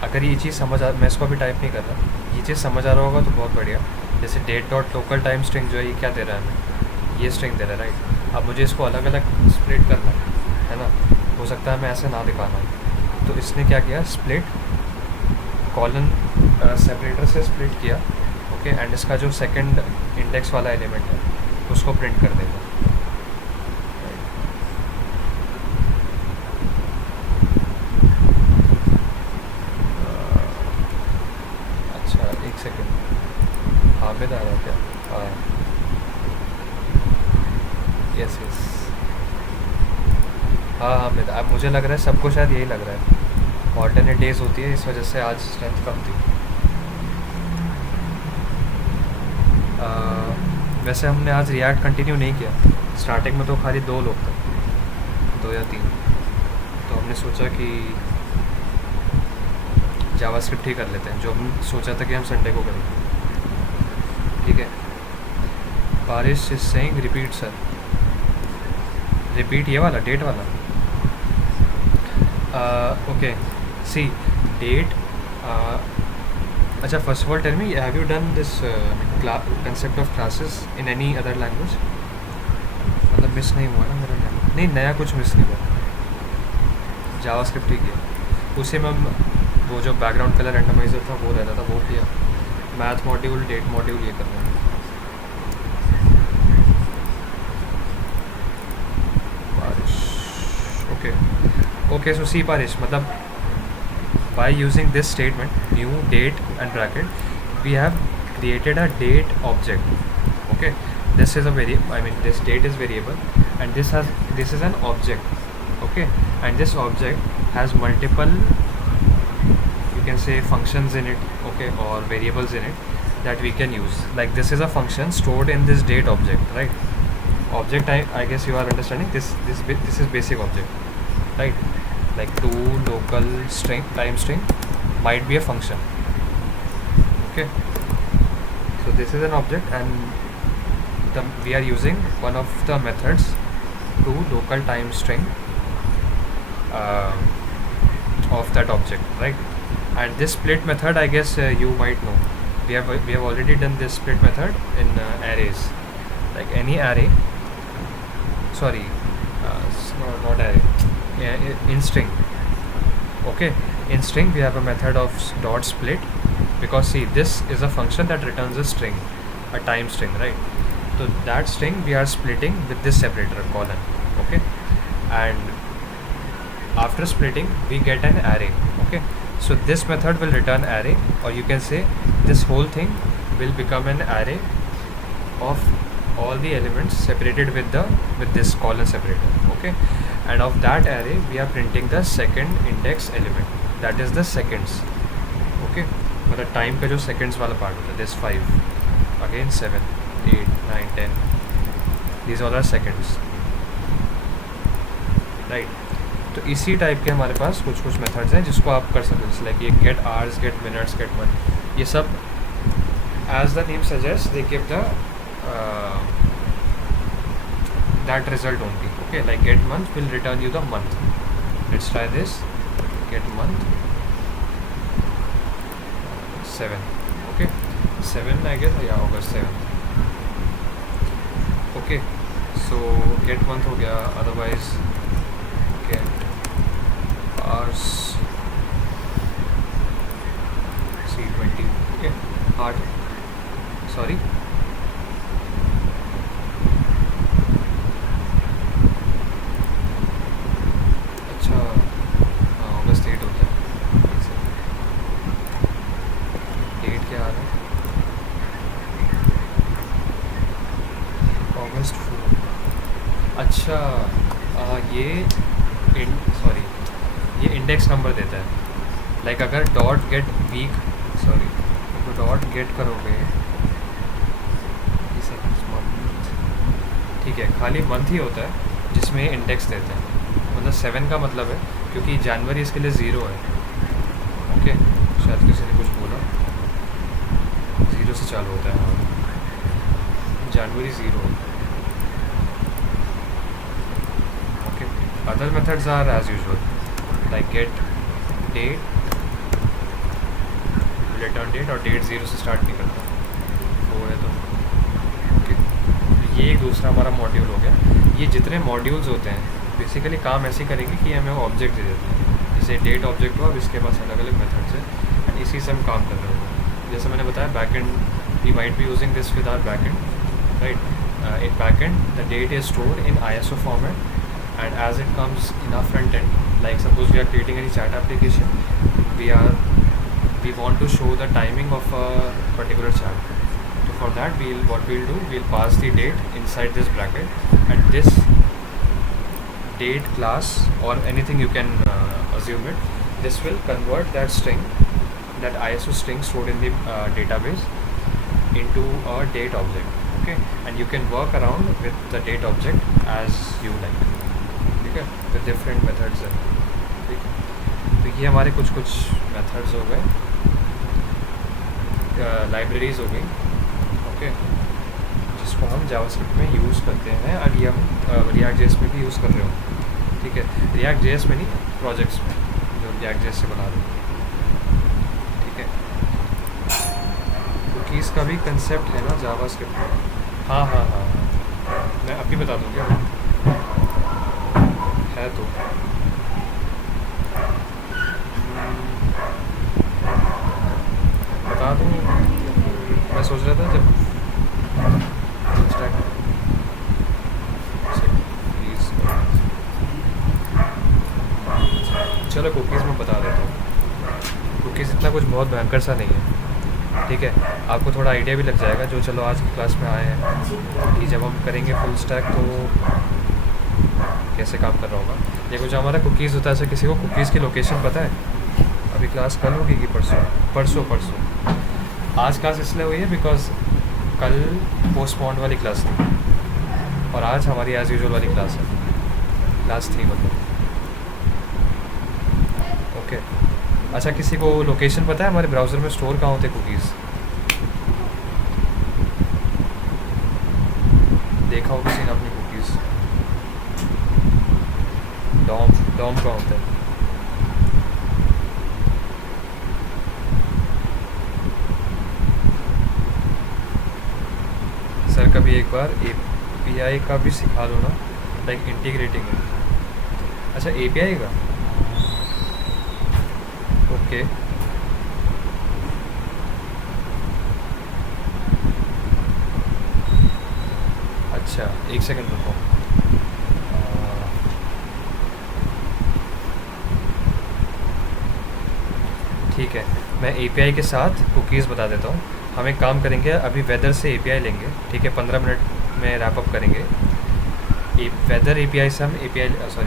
अगर ये चीज़ समझ आ, मैं इसको अभी टाइप नहीं कर रहा, ये चीज़ समझ आ रहा होगा तो बहुत बढ़िया। जैसे date dot local time string जो है ये क्या दे रहा है हमें, ये स्ट्रिंग दे रहा है, राइट। अब मुझे इसको अलग अलग स्प्लिट करना है ना, हो सकता है मैं ऐसे ना दिखाना, तो इसने क्या किया, स्प्लिट कॉलन सेपरेटर से स्प्लिट किया, ओके। एंड इसका जो सेकंड इंडेक्स वाला एलिमेंट है उसको प्रिंट कर देगा, अच्छा एक सेकंड, हामिद आ रहा है क्या, हाँ यस यस, हाँ हामिद। अब मुझे लग रहा है सबको शायद यही लग रहा है, ऑल्टरनेट डेज होती है इस वजह से आज स्ट्रेंथ कम थी। वैसे हमने आज रिएक्ट कंटिन्यू नहीं किया, स्टार्टिंग में तो खाली 2 लोग थे, 2 या 3, तो हमने सोचा कि जावास्क्रिप्ट ही कर लेते हैं, जो हम सोचा था कि हम संडे को करेंगे। ठीक है, Barish is saying repeat sir, repeat ये वाला डेट वाला। Okay see date. अच्छा, first of all tell me, have you done this concept of classes in any other language? मतलब मिस नहीं हुआ ना मेरा लैंग्वेज? नहीं, नया कुछ मिस नहीं हुआ, जावास्क्रिप्ट ही किया। उसी में वो जो बैकग्राउंड कलर रेंडमाइजर था वो रहता था, वो किया। मैथ मॉड्यूल, डेट मॉड्यूल, ये करना है। पारिश, ओके ओके, सो सी पारिश, मतलब by using this statement, new date and bracket, we have created a date object. Okay, this is a variable, I mean this date is variable, and this is an object. Okay, and this object has multiple, you can say, functions in it, okay, or variables in it that we can use. Like this is a function stored in this date object, right? Object, I guess you are understanding this is basic object, right? Like to local string, time string might be a function. Okay, so this is an object, and we are using one of the methods to local time string of that object, right? And this split method, I guess you might know, we have already done this split method in arrays. Like any array, sorry, not array, in string. Okay, in string we have a method of dot split, because see, this is a function that returns a string, a time string, right? So that string we are splitting with this separator colon. Okay, and after splitting we get an array. Okay, so this method will return array, or you can say this whole thing will become an array of all the elements separated with this colon separator. Okay, and of that array we are printing the second index element, that is the seconds. Okay, मतलब time का जो seconds वाला part होता है, this 5, again 7, 8, 9, 10, these all are seconds, right? तो इसी type के हमारे पास कुछ मेथड्स हैं जिसको आप कर सकते हो, लाइक ये get hours, get minutes, get month, ये सब as the name suggests they give the that result only. Okay, like get month will return you the month. Let's try this. Get month 7. Okay, 7, I guess, yeah, August 7. Okay, so get month हो गया, otherwise get hours, C20. Okay, hard, sorry, ये index number देता है। Like अगर dot gate week, sorry, तो dot gate करोगे, ठीक है, खाली मंथ ही होता है जिसमें इंडेक्स देते हैं। मतलब 7 का मतलब है, क्योंकि जनवरी इसके लिए 0 है। ओके, शायद किसी ने कुछ बोला, 0 से चालू होता है, जनवरी 0। Other methods are as usual, like get date, return date, और date 0 से स्टार्ट नहीं करता, वो है तो okay. ये एक दूसरा हमारा मॉड्यूल हो गया। ये जितने मॉड्यूल्स होते हैं बेसिकली काम ऐसे करेंगे कि हमें ऑब्जेक्ट दे देते हैं, जैसे डेट ऑब्जेक्ट हुआ, अब इसके पास अलग अलग मेथड्स हैं, एंड इसी से हम काम कर रहे हैं। जैसे मैंने बताया, backend we might be using this with our backend, right? In backend the date is stored in ISO format, and as it comes in our front end, like suppose we are creating any chat application, we want to show the timing of a particular chat. So for that what we'll do, we'll pass the date inside this bracket, and this date class, or anything you can assume it, this will convert that string, that ISO string stored in the database, into a date object. Okay, and you can work around with the date object as you like, ठीक है, with different methods है, ठीक है। तो ये हमारे कुछ methods हो गए, लाइब्रेरीज हो गई, ओके, जिसको हम जावास्क्रिप्ट में यूज़ करते हैं। अभी हम रिएक्ट जेएस में भी यूज़ कर रहे हो, ठीक है, रिएक्ट जेएस में नहीं, प्रोजेक्ट्स में जो रिएक्ट जेएस से बना रहे हो, ठीक है। कुकीज़ का भी कंसेप्ट है ना जावास्क्रिप्ट में। हाँ हाँ हाँ हाँ, मैं अभी बता दूँ क्या है तो। बता दूँ, मैं सोच रहा था जब चलो कुकीज़ में बता देता हूँ। कुकीज़ इतना कुछ बहुत भयंकर सा नहीं है, ठीक है, आपको थोड़ा आइडिया भी लग जाएगा जो चलो आज की क्लास में आए हैं कि जब हम करेंगे फुल स्टैक तो कैसे काम कर रहा होगा। देखो जो हमारा कुकीज़ होता है, ऐसे किसी को कुकीज़ की लोकेशन पता है? अभी क्लास कल होगी कि परसों? आज क्लास इसलिए हुई है बिकॉज कल पोस्टपोन्ड वाली क्लास थी और आज हमारी एज़ यूजुअल वाली क्लास है, क्लास 3 मतलब, ओके। अच्छा, किसी को लोकेशन पता है हमारे ब्राउज़र में स्टोर कहाँ होते कुकीज़? देखा हो किसी ने अपनी कुकीज़? डॉम कहाँ होता है? सर कभी एक बार API का भी सिखा दो ना, लाइक इंटीग्रेटिंग है। अच्छा API का, ओके। अच्छा एक सेकंड रुको, ठीक है, मैं API के साथ कुकीज़ बता देता हूँ। हम एक काम करेंगे, अभी वेदर से API लेंगे, ठीक है, 15 मिनट में रैप अप करेंगे। वेदर API से हम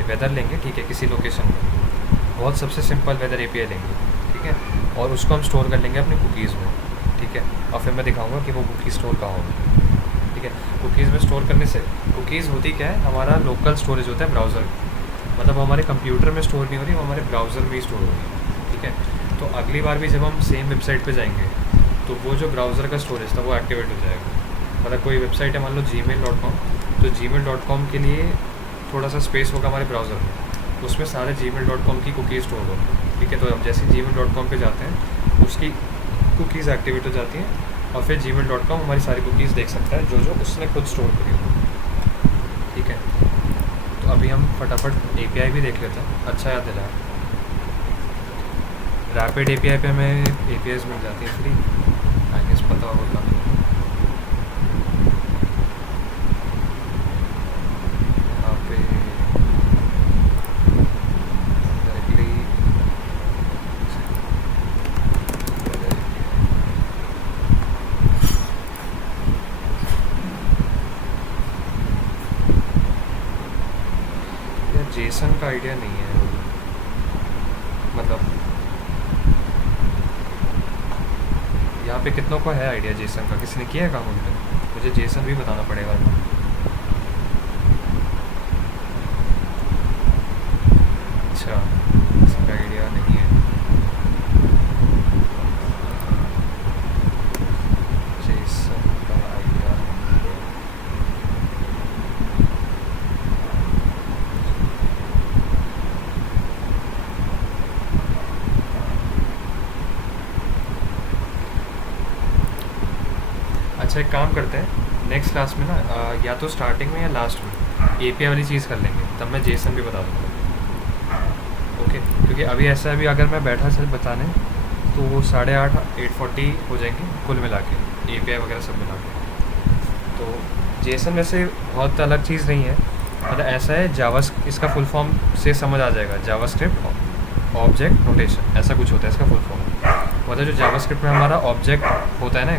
वेदर लेंगे, ठीक है, किसी लोकेशन में, बहुत सबसे सिंपल वेदर API लेंगे, ठीक है, और उसको हम स्टोर कर लेंगे अपने कुकीज़ में, ठीक है, और फिर मैं दिखाऊंगा कि वो कुकीज़ स्टोर कहाँ होगी, ठीक है। कुकीज़ में स्टोर करने से, कुकीज़ होती क्या है, हमारा लोकल स्टोरेज होता है ब्राउज़र, मतलब हमारे कंप्यूटर में स्टोर नहीं हो रही, वो हमारे ब्राउज़र में ही स्टोर हो रही है, ठीक है। तो अगली बार भी जब हम सेम वेबसाइट पे जाएंगे तो वो जो ब्राउज़र का स्टोरेज था वो एक्टिवेट हो जाएगा। मतलब कोई वेबसाइट है, मान लो gmail.com, तो gmail.com के लिए थोड़ा सा स्पेस होगा हमारे ब्राउज़र में, उसमें सारे gmail.com की कुकीज़ स्टोर होगी, ठीक है। तो अब जैसे gmail.com पे जाते हैं उसकी कुकीज़ एक्टिवेट हो जाती हैं और फिर gmail.com हमारी सारी कुकीज़ देख सकता है जो उसने खुद स्टोर करी होगी, ठीक है। तो अभी हम फटाफट API भी देख लेते हैं, अच्छा याद दिलाया। रैपिड API पे हमें APIs मिल जाती है फ्री, आई गेस पता होगा। यहाँ पे डायरेक्टली यार जेसन का आइडिया नहीं है, मतलब यहाँ पे कितनों को है आइडिया जेसन का? किसी ने किया है काम उन पर? मुझे जेसन भी बताना पड़ेगा। अच्छा, इसका आइडिया नहीं है। जेसन का आइडिया अच्छा, एक काम करते हैं नेक्स्ट क्लास में ना, या तो स्टार्टिंग में या लास्ट में API वाली चीज़ कर लेंगे, तब मैं जेसन भी बता दूँगा, ओके। क्योंकि अभी ऐसा है, अभी अगर मैं बैठा सर बताने तो वो 8:30 8:40 हो जाएंगे कुल मिला के, API वगैरह सब मिला के। तो जेसन वैसे बहुत अलग चीज़ नहीं है, मतलब ऐसा है इसका फुल फॉर्म से समझ आ जाएगा, जावास्क्रिप्ट ऑब्जेक्ट नोटेशन, ऐसा कुछ होता है इसका फुल फॉर्म। मतलब जो जावास्क्रिप्ट में हमारा ऑब्जेक्ट होता है ना,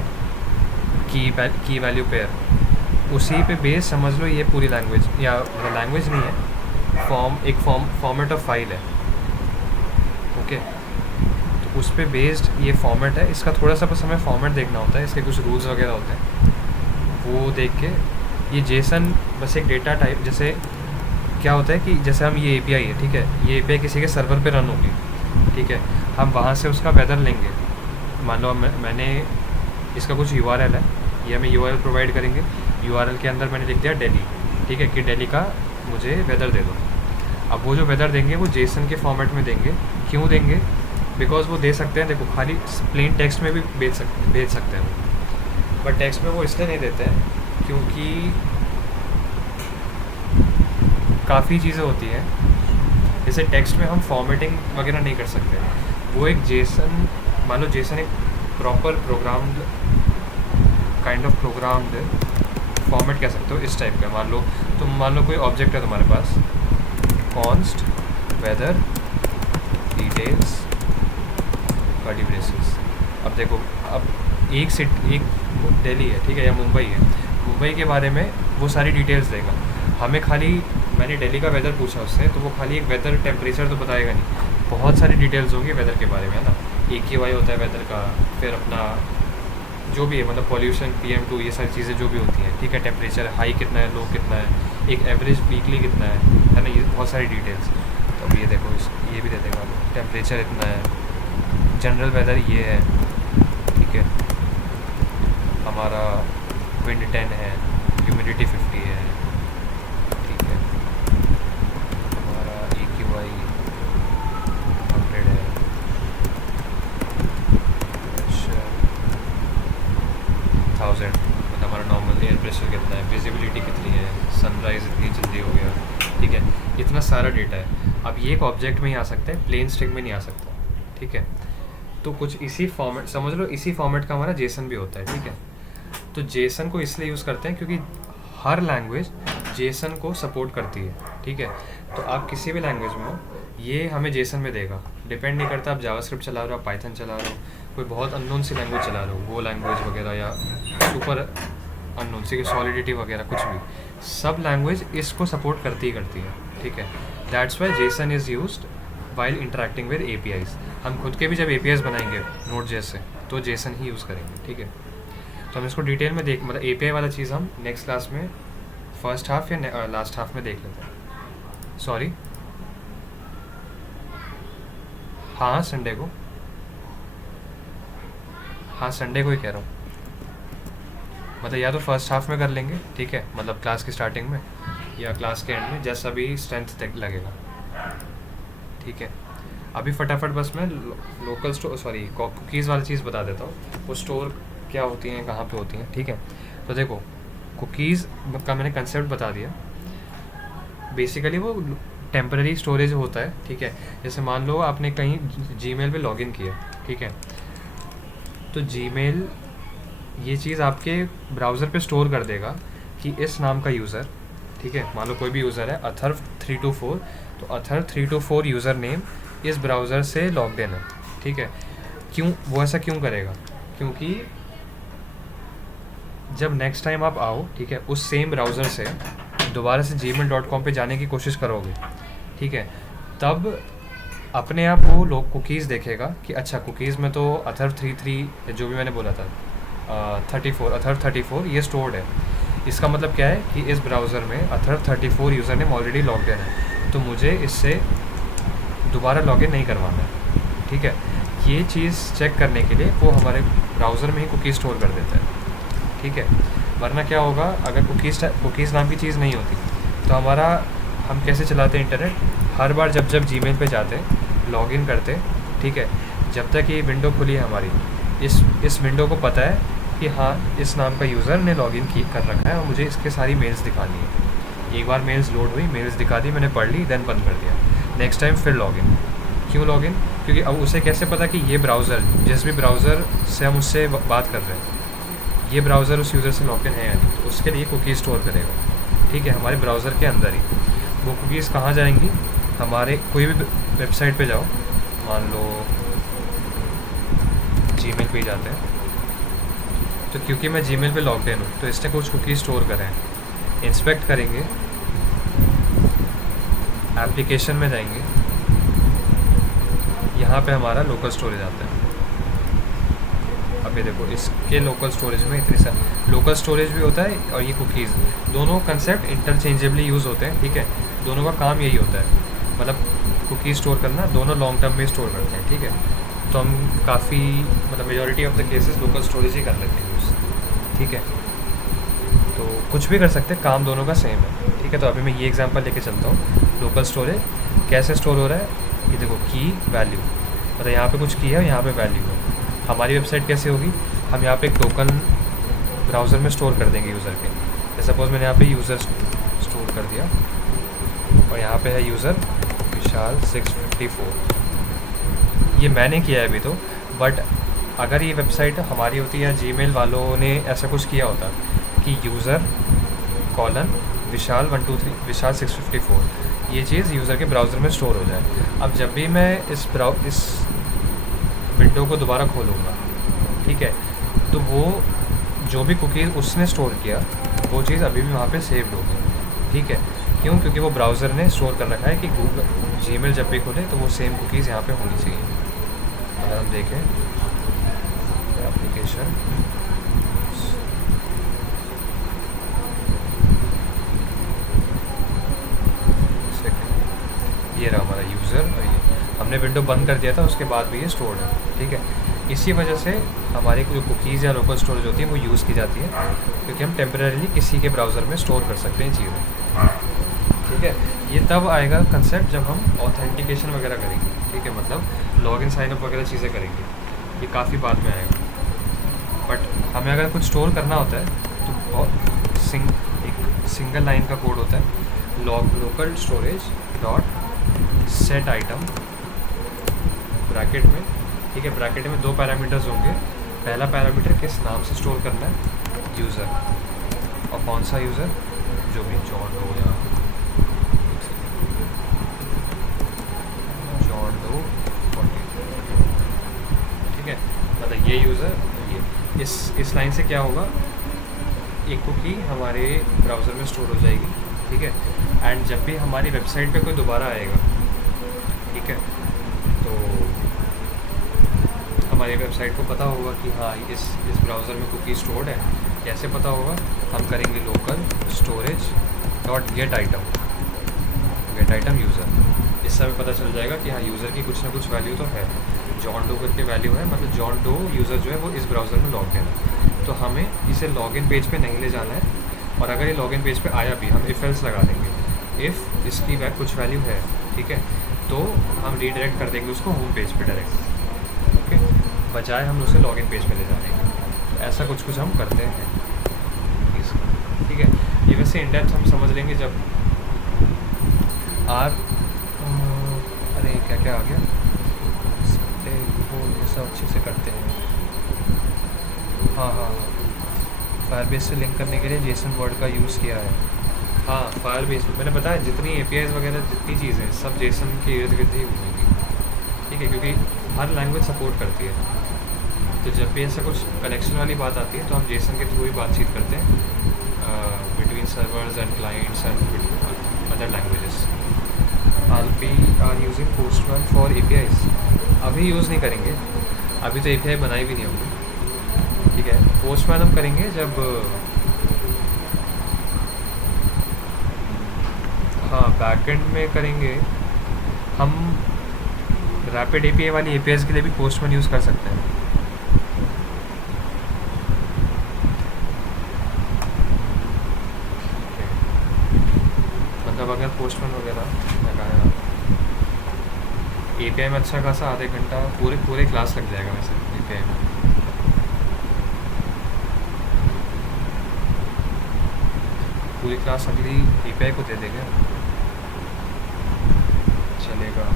की वैल्यू पेयर, उसी पे बेस समझ लो ये पूरी लैंग्वेज, या लैंग्वेज नहीं है, एक फॉर्मेट ऑफ फाइल है, ओके। तो उस पे बेस्ड ये फॉर्मेट है, इसका थोड़ा सा बस हमें फॉर्मेट देखना होता है, इसके कुछ रूल्स वगैरह होते हैं, वो देख के ये जेसन बस एक डेटा टाइप, जैसे क्या होता है कि जैसे हम ये एपीआई है, ठीक है, ये एपीआई किसी के सर्वर पे रन होगी, ठीक है, हम वहाँ से उसका वेदर लेंगे। मान लो मैंने इसका कुछ यूआरएल है, ये हमें यूआरएल प्रोवाइड करेंगे, यूआरएल के अंदर मैंने लिख दिया दिल्ली, ठीक है, कि दिल्ली का मुझे वेदर दे दो। अब वो जो वेदर देंगे वो जेसन के फॉर्मेट में देंगे। क्यों देंगे? बिकॉज वो दे सकते हैं, देखो खाली प्लेन टेक्स्ट में भी भेज सकते हैं वो, बट टेक्स्ट में वो इसलिए नहीं देते हैं क्योंकि काफ़ी चीज़ें होती हैं, जैसे टेक्स्ट में हम फॉर्मेटिंग वगैरह नहीं कर सकते। वो एक जेसन, मान लो जेसन एक proper programmed kind of programmed format कह सकते हो इस टाइप का। मान लो कोई ऑब्जेक्ट है तुम्हारे पास, const weather details curly braces. अब देखो, अब एक दिल्ली है, ठीक है, या मुंबई है, मुंबई के बारे में वो सारी डिटेल्स देगा हमें। खाली मैंने दिल्ली का वेदर पूछा उससे, तो वो खाली एक वेदर टेम्परेचर तो बताएगा नहीं, बहुत सारी डिटेल्स होंगी वेदर के बारे में, है ना। AQI होता है वेदर का, फिर अपना जो भी है, मतलब पॉल्यूशन, PM2, ये सारी चीज़ें जो भी होती हैं, ठीक है, टेम्परेचर हाई कितना है, लो कितना है, एक एवरेज वीकली कितना है ना, ये बहुत सारी डिटेल्स। तो अब ये देखो, ये भी दे देगा, टेम्परेचर इतना है, जनरल वेदर ये है, ठीक है, हमारा विंड 10 है, ह्यूमिडिटी 50 है, ठीक है, हमारा AQI 100 है, प्रेशर 1000, मतलब हमारा नॉर्मल एयर प्रेशर कितना है, विजिबिलिटी कितनी है, सनराइज़ इतनी जल्दी हो गया, ठीक है, इतना सारा डेटा है। अब ये एक ऑब्जेक्ट में ही आ सकता है, प्लेन स्ट्रिंग में नहीं आ सकता, ठीक है। तो कुछ इसी फॉर्मेट, समझ लो इसी फॉर्मेट का हमारा जेसन भी होता है, ठीक है। तो जेसन को इसलिए यूज़ करते हैं क्योंकि हर लैंग्वेज जेसन को सपोर्ट करती है, ठीक है। तो आप किसी भी लैंग्वेज में हो, ये हमें जेसन में देगा, डिपेंड नहीं करता आप जावास्क्रिप्ट चला रहे हो, आप पाइथन चला रहे हो, कोई बहुत अननोन सी लैंग्वेज चला रहे हो, गो लैंग्वेज वगैरह, या सुपर अननोन सी सॉलिडिटी वगैरह, कुछ भी, सब लैंग्वेज इसको सपोर्ट करती ही करती है, ठीक है। That's Y Jason is used while interacting with APIs। हम खुद के भी जब APIs बनाएंगे Node.js से, तो जेसन ही यूज़ करेंगे, ठीक है। तो हम इसको डिटेल में मतलब API वाला चीज़ हम नेक्स्ट क्लास में फर्स्ट हाफ या लास्ट हाफ में देख लेते हैं। सॉरी, हाँ संडे को, हाँ संडे को ही कह रहा हूँ, मतलब या तो फर्स्ट हाफ में कर लेंगे, ठीक है, मतलब क्लास की स्टार्टिंग में, या क्लास के एंड में, जैसा भी स्ट्रेंथ तक लगेगा, ठीक है। अभी फटाफट बस मैं लोकल स्टोर, सॉरी कुकीज़ वाली चीज़ बता देता हूँ, वो स्टोर क्या होती हैं, कहाँ पे होती हैं, ठीक है। तो देखो, कुकीज़ का मैंने कंसेप्ट बता दिया। बेसिकली वो टेम्पररी स्टोरेज होता है, ठीक है। जैसे मान लो आपने कहीं जीमेल पे लॉगिन किया, ठीक है, तो जीमेल ये चीज़ आपके ब्राउज़र पे स्टोर कर देगा कि इस नाम का यूज़र, ठीक है, मान लो कोई भी यूज़र है अथर्व 324, तो अथर्व 324 यूज़र नेम इस ब्राउज़र से लॉग्ड इन है, ठीक है। क्यों वो ऐसा क्यों करेगा? क्योंकि जब नेक्स्ट टाइम आप आओ, ठीक है, उस सेम ब्राउज़र से दोबारा से gmail.com पे जाने की कोशिश करोगे, ठीक है, तब अपने आप वो लोग कुकीज़ देखेगा कि अच्छा कुकीज़ में तो अथर्व 33 जो भी मैंने बोला था 34 अथर्व 34 ये स्टोर्ड है। इसका मतलब क्या है कि इस ब्राउज़र में Atharva 34 user name already logged in है, तो मुझे इससे दोबारा लॉगिन नहीं करवाना है, ठीक है। ये चीज़ चेक करने के लिए वो हमारे ब्राउज़र में ही कुकीज़ स्टोर कर देता है, ठीक है। वरना क्या होगा, अगर कुकीज़ नाम की चीज़ नहीं होती तो हम कैसे चलाते हैं इंटरनेट, हर बार जब जीमेल पे जाते लॉगिन करते, ठीक है, जब तक ये विंडो खुली है हमारी, इस विंडो को पता है कि हाँ इस नाम का यूज़र ने लॉगिन कर रखा है और मुझे इसके सारी मेल्स दिखानी है। एक बार मेल्स लोड हुई, मेल्स दिखा दी, मैंने पढ़ ली, देन बंद कर दिया, नेक्स्ट टाइम फिर लॉगिन। क्यों लॉगिन? क्योंकि अब उसे कैसे पता कि ये ब्राउज़र, जिस भी ब्राउज़र से हम उससे बात कर रहे हैं, ये ब्राउज़र उस यूज़र से लॉगिन है या नहीं, तो उसके लिए कुकीज़ स्टोर करेगा, ठीक है, हमारे ब्राउज़र के अंदर ही। वो कुकीज़ कहाँ जाएंगी, हमारे कोई भी वेबसाइट पे जाओ, मान लो जीमेल पे ही जाते हैं, तो क्योंकि मैं जीमेल पे लॉग्ड इन हूँ तो इसने कुछ कुकीज़ स्टोर करे हैं। इंस्पेक्ट करेंगे, एप्लीकेशन में जाएंगे, यहाँ पे हमारा लोकल स्टोरेज आता है। अब पे देखो इसके लोकल स्टोरेज में इतनी सारी लोकल स्टोरेज भी होता है और ये कुकीज़, दोनों कंसेप्ट इंटरचेंजेबली यूज़ होते हैं, ठीक है। दोनों का काम यही होता है, मतलब कुकीज़ स्टोर करना, दोनों लॉन्ग टर्म में स्टोर करते हैं, ठीक है। तो हम काफ़ी मतलब majority of the cases local storage ही कर लेते हैं यूज़, ठीक है। तो कुछ भी कर सकते हैं, काम दोनों का सेम है, ठीक है। तो अभी मैं ये एग्जांपल लेके चलता हूँ। लोकल स्टोरेज कैसे स्टोर हो रहा है, ये देखो की वैल्यू, मतलब यहाँ पे कुछ की है और यहाँ पे वैल्यू है। हमारी वेबसाइट कैसे होगी, हम यहाँ पे एक टोकन ब्राउज़र में स्टोर कर देंगे यूज़र के। जैसे सपोज मैंने यहाँ पे यूज़र स्टोर कर दिया और यहाँ पे है यूज़र विशाल 654, ये मैंने किया है अभी तो, बट अगर ये वेबसाइट हमारी होती या जीमेल वालों ने ऐसा कुछ किया होता कि यूज़र कॉलन विशाल 123 विशाल 654, ये चीज़ यूज़र के ब्राउज़र में स्टोर हो जाए। अब जब भी मैं इस विंडो को दोबारा खोलूँगा, ठीक है, तो वो जो भी कुकीज़ उसने स्टोर किया वो चीज़ अभी भी वहाँ पे सेव्ड होगी, ठीक है। क्यों? क्योंकि वो ब्राउज़र ने स्टोर कर रखा है कि गूगल जीमेल जब भी खोले तो वो सेम कुकीज़ यहाँ पे होनी चाहिए। अगर हम देखें एप्लीकेशन, ये रहा हमारा यूज़र और ये हमने विंडो बंद कर दिया था, उसके बाद भी ये स्टोर्ड है, ठीक है। इसी वजह से हमारी जो कुकीज़ या लोकल स्टोरेज होती है वो यूज़ की जाती है, क्योंकि हम टेम्परेरीली किसी के ब्राउज़र में स्टोर कर सकते हैं चीज़ें, ठीक है। ये तब आएगा कंसेप्ट जब हम ऑथेंटिकेशन वगैरह करेंगे, ठीक है, मतलब लॉगिन साइनअप वगैरह चीज़ें करेंगे, ये काफ़ी बाद में आएगा। बट हमें अगर कुछ स्टोर करना होता है तो बहुत एक सिंगल लाइन का कोड होता है, local storage dot set item bracket में, ठीक है। ब्रैकेट में 2 पैरामीटर्स होंगे। पहला पैरामीटर किस नाम से स्टोर करना है, यूज़र, और कौन सा यूज़र, जो भी जॉन डो या जॉन डो, ठीक है, मतलब ये यूज़र, ये इस लाइन से क्या होगा, एक कुकी हमारे ब्राउज़र में स्टोर हो जाएगी, ठीक है। एंड जब भी हमारी वेबसाइट पे कोई दोबारा आएगा, ठीक है, तो हमारी वेबसाइट को पता होगा कि हाँ इस ब्राउज़र में कुकी स्टोर्ड है। कैसे पता होगा, हम करेंगे local storage dot gate item user, इस समय पता चल जाएगा कि हाँ यूज़र की कुछ ना कुछ वैल्यू तो है, जॉन डो करके वैल्यू है, मतलब जॉन डो यूज़र जो है वो इस ब्राउज़र में लॉग इन है। तो हमें इसे लॉगिन पेज पे नहीं ले जाना है, और अगर ये लॉगिन पेज पे आया भी, हम इफ़ एल्स लगा देंगे, इफ़ इसकी कुछ वैल्यू है, ठीक है, तो हम रीडायरेक्ट कर देंगे उसको होम पेज पे डायरेक्ट, ओके, बजाय हम उसे लॉगिन पेज पे ले जाने के। तो ऐसा कुछ हम करते हैं, ठीक है। ये वैसे इन डेप्थ हम समझ लेंगे जब अरे क्या क्या आ गया, ये सब अच्छे से करते हैं। हाँ हाँ हाँ, फायरबेस से लिंक करने के लिए जेसन वर्ड का यूज़ किया है। हाँ, फायरबेस मैंने बताया जितनी एपीआईज़ वगैरह जितनी चीज़ें सब जेसन के इर्द गिर्द ही घूमेंगी, ठीक है, क्योंकि हर लैंग्वेज सपोर्ट करती है। तो जब भी ऐसा कुछ कनेक्शन वाली बात आती है तो हम जेसन के थ्रू ही बातचीत करते हैं between servers and clients and other languages. Are using Postman for APIs, अभी यूज़ नहीं करेंगे, अभी तो एपीआई बनाई भी नहीं होंगी, ठीक है। पोस्टमैन हम करेंगे जब हाँ बैकएंड में करेंगे हम, रैपिड एपीआई वाली एपीआईज़ के लिए भी पोस्टमैन यूज़ कर सकते हैं। मतलब अगर पोस्टमैन वगैरह लगाया एपीआई में अच्छा खासा आधे घंटा पूरे क्लास लग जाएगा वैसे एपीआई में। पूरी क्लास अगली एपीआई को दे देंगे, चलेगा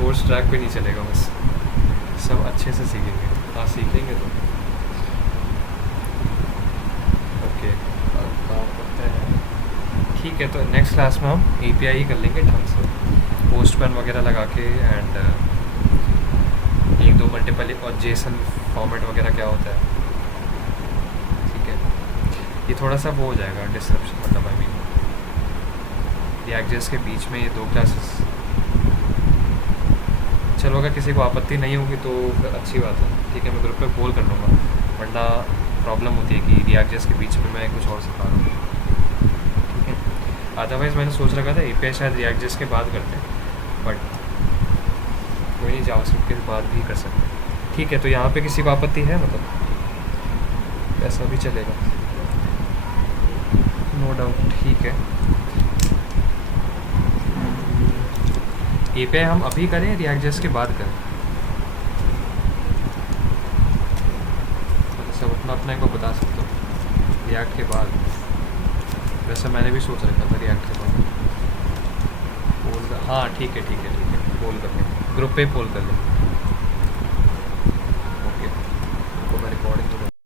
कोर्स ट्रैक पे नहीं चलेगा, बस सब अच्छे से सीखेंगे। हाँ सीखेंगे तो ओके, काम करते हैं, ठीक है। तो नेक्स्ट क्लास में हम एपीआई कर लेंगे ढंग से, पोस्टमैन वगैरह लगा के, एंड एक दो मल्टीपल और जेसन फॉर्मेट वगैरह क्या होता है, ठीक है। ये थोड़ा सा वो हो जाएगा डिस्क्रिप्शन, मतलब आई मीन रिएक्ट.जेएस के बीच में ये 2 क्लासेस चलो अगर किसी को आपत्ति नहीं होगी तो फिर अच्छी बात है, ठीक है, मैं ग्रुप पे पोल कर लूँगा, वरना प्रॉब्लम होती है कि रिएक्ट जेएस के बीच में मैं कुछ और सिखा रहा हूँ, ठीक है। अदरवाइज़ मैंने सोच रखा था एपीआई शायद रिएक्ट जेएस के बाद करते हैं, बट कोई नहीं, जावास्क्रिप्ट के बाद भी कर सकते हैं, ठीक है। तो यहाँ पे किसी को आपत्ति है, मतलब ऐसा भी चलेगा, नो डाउट, ठीक है। एपीआई हम अभी करें रिएक्ट जेएस के बाद करें, मतलब सब अपना अपना एक बार बता सकते हो, रिएक्ट के बाद, वैसे मैंने भी सोच रखा था रिएक्ट के बाद पोल कर, हाँ ठीक है ठीक है ठीक है, पोल कर लें, ग्रुप पे पोल कर लें।